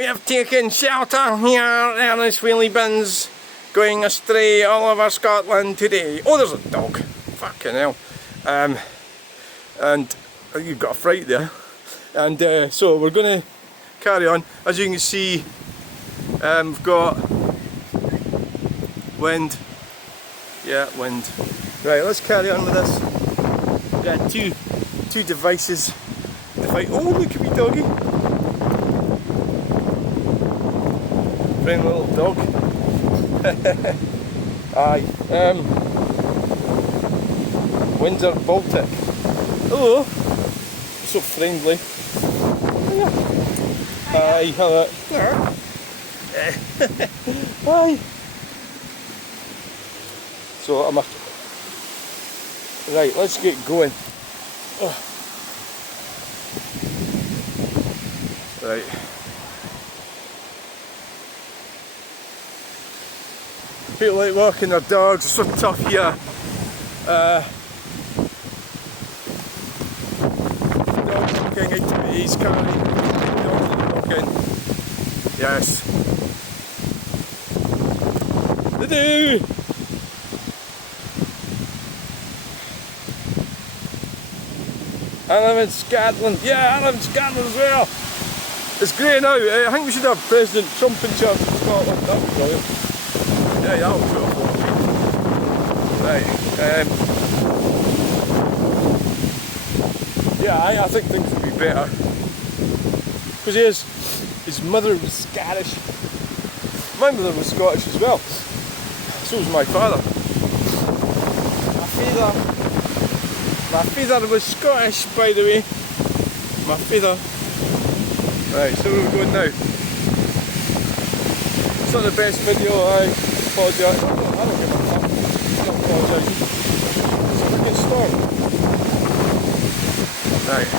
We have taken shelter here in this wheelie bins, going astray all over Scotland today. Oh, there's a dog. Fucking hell. And you've got a fright there. And so we're going to carry on. As you can see, we've got wind. Yeah, wind. Right, let's carry on with this. We've got two devices to fight. Oh, look at me doggy. Friendly little dog. Aye. Windsor Baltic. Hello. So friendly. Aye, hello. Aye. So I'm right, let's get going. Right. People like walking their dogs, it's so tough here. Dog walking activities currently. Dog walking. Yes. They do! I live in Scotland. Yeah, I live in Scotland as well. It's grey now. I think we should have President Trump in charge of Scotland. That would be brilliant. Yeah, that'll do it for me. Right. Yeah, I think things would be better. Because his mother was Scottish. My mother was Scottish as well. So was my father. My father was Scottish, by the way. My father. Right, so where are we going now? It's not the best video, I apologise. I don't give a fuck. I'm not apologising. It's a freaking storm. Right.